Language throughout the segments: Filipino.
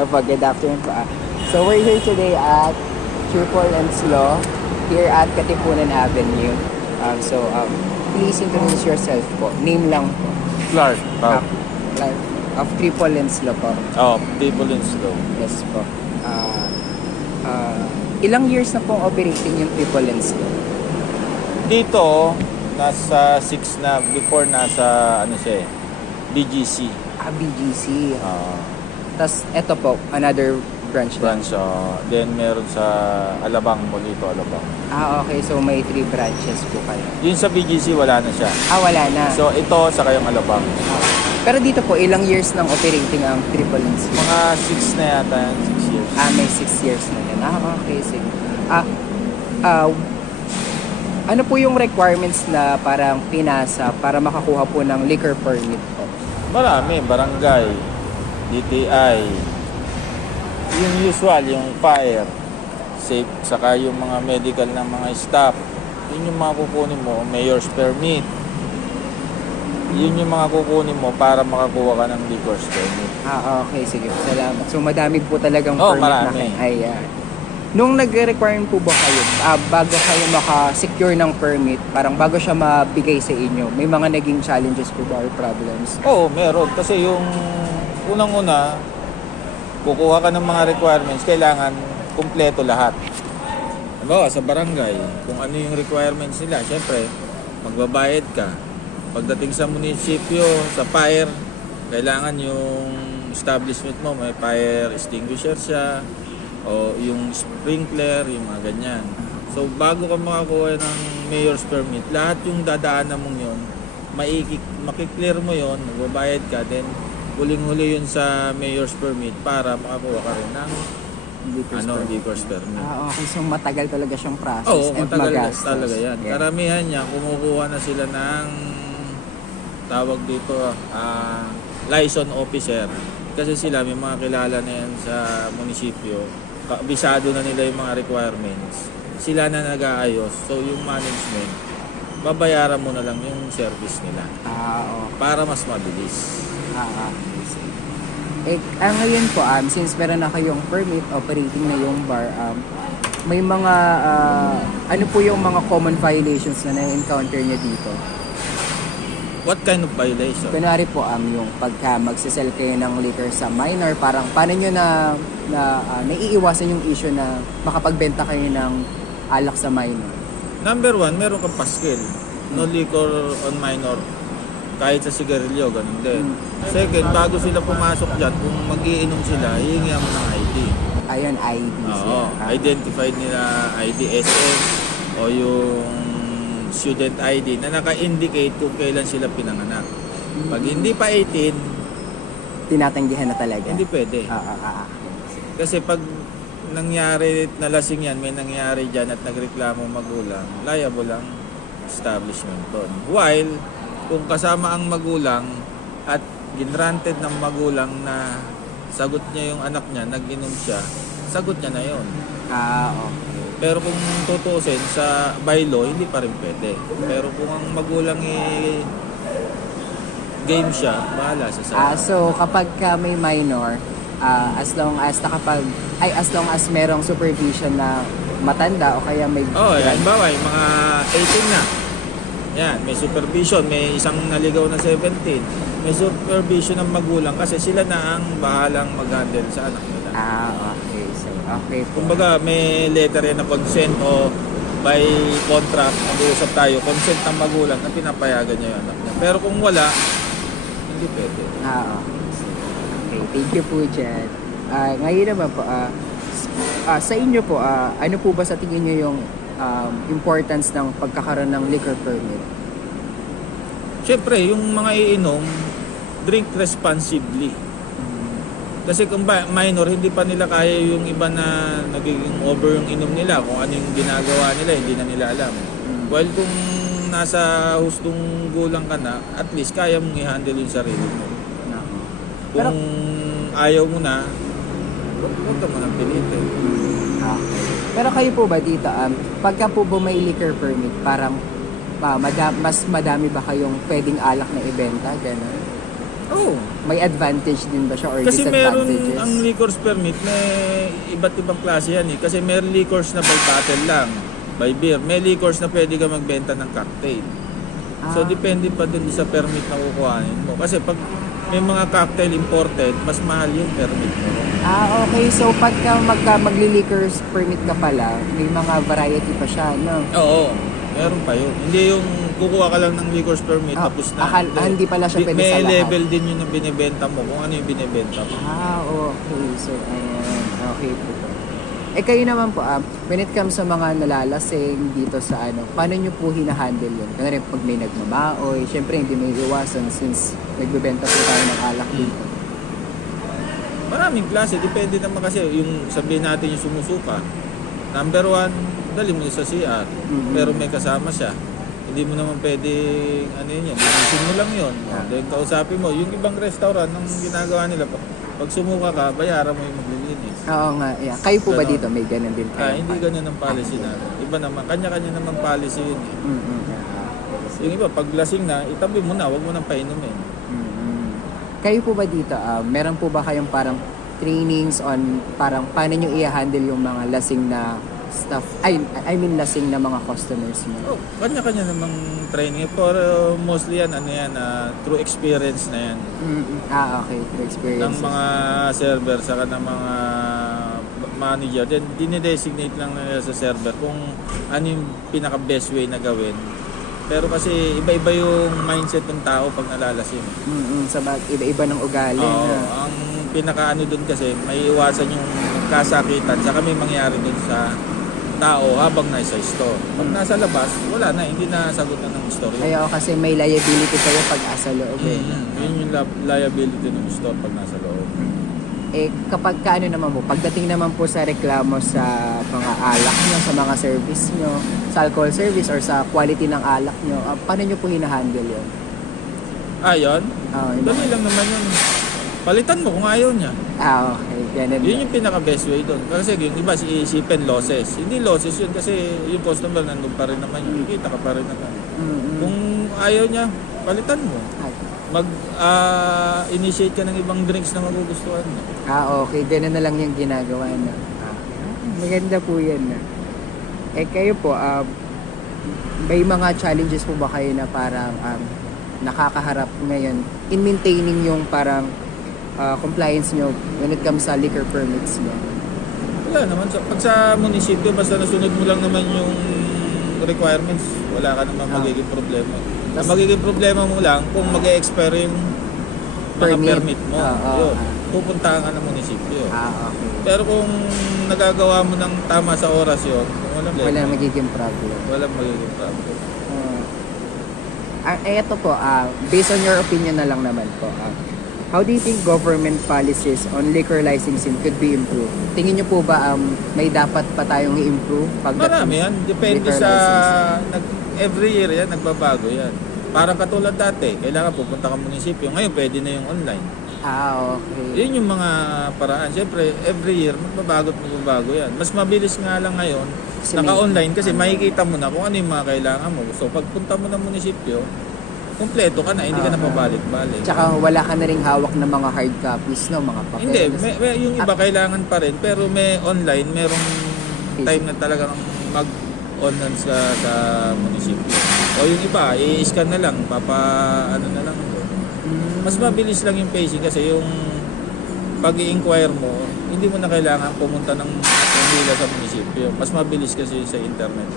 Good afternoon po. So we're here today at Triple and Slow here at Katipunan Avenue. Please introduce yourself po. Name lang po. Clark. Of Triple and Slow po. People in slow. Yes po. Ilang years na pong operating yung Triple and Slow? Dito, nasa 6 na. Before, nasa, BGC. BGC. Tapos, eto po, another branch lang. Then, meron sa Alabang, Molito, Alabang. Okay. So, may 3 branches po kayo. Yun sa BGC, wala na siya. Wala na. So, ito, saka yung Alabang. Pero dito po, ilang years nang operating ang Triple and Slow? Mga 6 na yata yan, 6 years. May 6 years na yan. Okay, sige. Ano po yung requirements na parang pinasa para makakuha po ng liquor permit po? Marami, barangay, DTI, yung usual, yung fire, safe, saka yung mga medical ng mga staff. Yun yung mga kukunin mo, mayor's permit. Yun yung mga kukunin mo para makakuha ka ng liquor's permit. Okay, sige. Salamat. So, madami po talagang permit marami. na kayo. Ayan. Nung nag-require po ba kayo, bago kayo maka-secure ng permit, parang bago siya mabigay sa inyo, may mga naging challenges po ba or problems? Meron. Kasi yung unang-una, kukuha ka ng mga requirements, kailangan kumpleto lahat. Halimbawa, sa barangay, kung ano yung requirements nila, syempre, magbabayad ka. Pagdating sa munisipyo, sa fire, kailangan yung establishment mo, may fire extinguisher siya, o yung sprinkler, yung mga ganyan. So, bago ka makakuha ng mayor's permit, lahat yung dadaanan mong yun, makiklear mo yun, magbabayad ka, then huling-huli yun sa mayor's permit para makakuha ka rin ng liquor's permit. Okay. So, matagal talaga siyang process and matagal magastos. talaga yan. Yeah. Karamihan niya, kumukuha na sila ng tawag dito, liaison officer. Kasi sila may mga kilala na yan sa munisipyo. Bisado na nila yung mga requirements. Sila na nag-aayos. So, yung management, babayaran mo na lang yung service nila. Okay. Para mas mabilis. Ngayon po, since meron na kayong permit, operating na yung bar, may mga, ano po yung mga common violations na na-encounter niya dito? What kind of violation? Kunwari po, yung pagka magsisell kayo ng liquor sa minor, parang paano nyo naiiwasan yung issue na makapagbenta kayo ng alak sa minor? Number 1, meron kang paskil. No liquor on minor. Kahit sa sigarilyo, ganun din. Second, bago sila pumasok dyan, kung mag-iinom sila, hihingi mo ng ID. Ayun, ID. Identified nila ID, SM, o yung student ID na naka-indicate kung kailan sila pinanganak. Pag hindi pa 18, tinatanggihan na talaga. hindi pwede. Kasi pag nangyari na lasing yan, may nangyari dyan at nagreklamo magulang, liable ang establishment doon. While, kung kasama ang magulang at granted ng magulang na sagot niya yung anak niya, nag-inom siya, sagot niya na yon. Okay. Pero kung tutusin sa by law, hindi pa rin pwede. Pero kung ang magulang game siya, bahala siya sa... So kapag may minor, as long as merong supervision na matanda o kaya may... Halimbawa, yung mga 18 na. Yan, may supervision, may isang naligaw na 17. May supervision ng magulang kasi sila na ang bahalang mag-handle sa anak nila. Okay. So, okay. Kumbaga, may letter yan na consent o by contract, mag-uusap tayo, consent ng magulang na pinapayagan niya yung anak niya. Pero kung wala, hindi pwede. Okay. Thank you po dyan. Ngayon naman po, sa inyo po, ano po ba sa tingin niyo yung importance ng pagkakaroon ng liquor permit? Siyempre, yung mga iinom, drink responsibly. Kasi kung minor, hindi pa nila kaya yung iba na nagiging over yung inom nila. Kung ano yung ginagawa nila, hindi na nila alam. Well, kung nasa hustong gulang ka na, at least kaya mong i-handle yung sarili mo. Kung ayaw mo na, huwag ka mo nang pilitin. Pero kayo po ba dito, pagka po ba may liquor permit, parang mas madami ba kayong pwedeng alak na ibenta? Ganun? Oo. may advantage din ba siya or Kasi meron disadvantages? ang liquors permit, may iba't ibang klase yan eh. Kasi meron liquors na by bottle lang, by beer. May liquors na pwede ka magbenta ng cocktail. So depende pa dun sa permit na kukuhanin mo. Kasi pag may mga cocktail imported, mas mahal yung permit mo. Okay. So, pagka magli-liquors permit ka pala, may mga variety pa siya, no? Oo, meron pa yun. Hindi yung kukuha ka lang ng liquors permit tapos na. Hindi pala siya pwede may sa lahat. level din yun yung binibenta mo, kung ano yung binibenta mo. Okay. So, ayan. Okay po. Kayo naman po, when it comes sa mga nalalasing dito sa paano nyo po hinahandle yun? Kaya pag may nagmamaoy, syempre hindi may iwasan since nagbebenta po tayo ng alak dito. Maraming klase, depende naman kasi yung sabihin natin yung sumusuka. Number 1, dali mo sa CR, pero may kasama siya. Hindi mo naman pwede, linisin mo lang yun. Then kausapin mo, yung ibang restaurant, ang ginagawa nila, pag sumuka ka, bayaran mo yung maglilinis. Oo nga, yeah. Kayo po ba Ganon. dito? May ganun din kayo? Hindi ganyan ang policy natin. Iba naman, kanya-kanya naman policy yun. Yung iba, pag lasing na, itabi mo na, huwag mo nang painumin. Kayo po ba dito, meron po ba kayong parang trainings on parang paano nyo i-handle yung mga lasing na staff, I mean lasing na mga customers mo? Kanya-kanya namang training. Pero mostly yan, through experience na yan. Okay, through experience. Ng mga server, saka ng mga manager. Then, dinidesignate lang nila sa server kung ano yung pinaka-best way na gawin. Pero kasi iba-iba yung mindset ng tao pag nalalasing. Iba-iba ng ugali. Ang pinaka-ano dun kasi, may iwasan yung kasakitan, saka may mangyari dun sa tao habang nasa store. Pag nasa labas, wala na, hindi na sagot na ng store. Kasi may liability kayo pag asa loob. Yun yung liability ng store pag nasa loob. Kapag naman po, pagdating naman po sa reklamo sa mga alak nyo, sa mga service nyo, sa alcohol service or sa quality ng alak nyo, paano nyo po hinahandle yun? Yun? Dali lang naman yun. Palitan mo kung ayaw niya. Okay. Ganun. Yun yung pinaka-best way doon. Kasi yung iba iisipin losses. Hindi losses yun kasi yung customer nandun pa rin naman yun. Kita ka pa rin naman. Kung ayaw niya, palitan mo. Initiate ka ng ibang drinks na magugustuhan mo. Okay. Ganun na lang yung ginagawa na. Maganda po yan na. Kayo po, may mga challenges po ba kayo na parang nakakaharap ngayon in maintaining yung parang compliance nyo when it comes sa liquor permits nyo? Wala naman. Pag sa munisipyo, basta nasunod mo lang naman yung requirements, wala ka naman magiging problema. Ang magiging problema mo lang kung mag-e-expire yung mga permit mo. Yun. Pupuntahan ka ng munisipyo. Okay. Pero kung nagagawa mo ng tama sa oras yun, walang magiging problem. Walang magiging problem. Ito po, based on your opinion na lang naman po, how do you think government policies on liquor licensing could be improved? Tingin niyo po ba may dapat pa tayong i-improve? Marami yan. Depende sa... every year yan, nagbabago yan. Parang katulad dati, kailangan pupunta ka munisipyo. Ngayon, pwede na yung online. Okay. Yun yung mga paraan. Siyempre, every year, magbabago at magbabago yan. Mas mabilis nga lang ngayon, naka-online kasi makikita mo na kung ano yung mga kailangan mo. So, pagpunta mo ng munisipyo, kumpleto ka na, hindi ka na pabalik-balik. Tsaka wala ka na ring hawak ng mga hard copies, no? Mga papeles. Hindi, yung iba kailangan pa rin, pero may online, merong time na talagang mag-online sa munisipyo. O yung iba, i-scan na lang, na lang. Mas mabilis lang yung pacing kasi yung pag-i-inquire mo, hindi mo na kailangan pumunta ng pumila sa munisipyo. Mas mabilis kasi sa internet.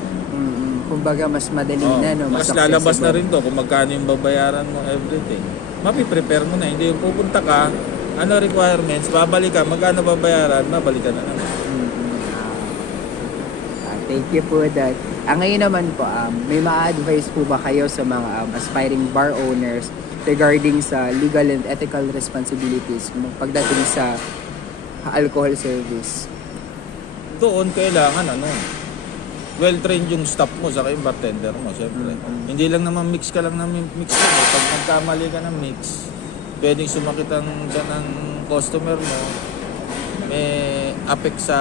Kumbaga mas madali na, no? Mas lalabas na rin to kung magkano yung babayaran mo, everything. Mapiprepare mo na, hindi yung pupunta ka, requirements, babalik ka, magkano babayaran, babalik ka na naman. Thank you for that. Ngayon naman po, may ma-advise po ba kayo sa mga aspiring bar owners regarding sa legal and ethical responsibilities pagdating sa alcohol service? Doon kailangan well-trained yung staff mo saka yung bartender mo, syempre. Hindi lang naman mix ka lang ng mix mo. Pag nagkamali ka ng mix, pwedeng sumakit ang customer mo, may affect sa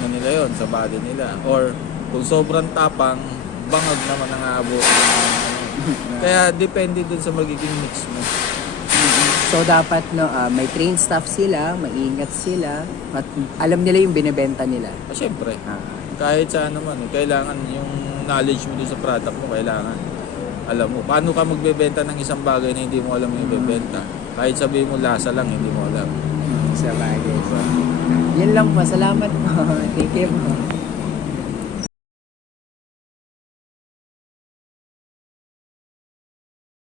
nila yon, sa body nila. Or kung sobrang tapang, bangag naman ang aabot. Kaya depende dun sa magiging mix mo. So dapat no, may trained staff sila, maingat sila, at alam nila yung binebenta nila. Siyempre, Ah, kahit saan naman, kailangan yung knowledge mo doon sa product mo, kailangan alam mo. Paano ka magbebenta ng isang bagay na hindi mo alam yung ibebenta? Kahit sabihin mo lasa lang, hindi mo alam. sa bagay. So, yun lang po. Salamat po. Thank you po.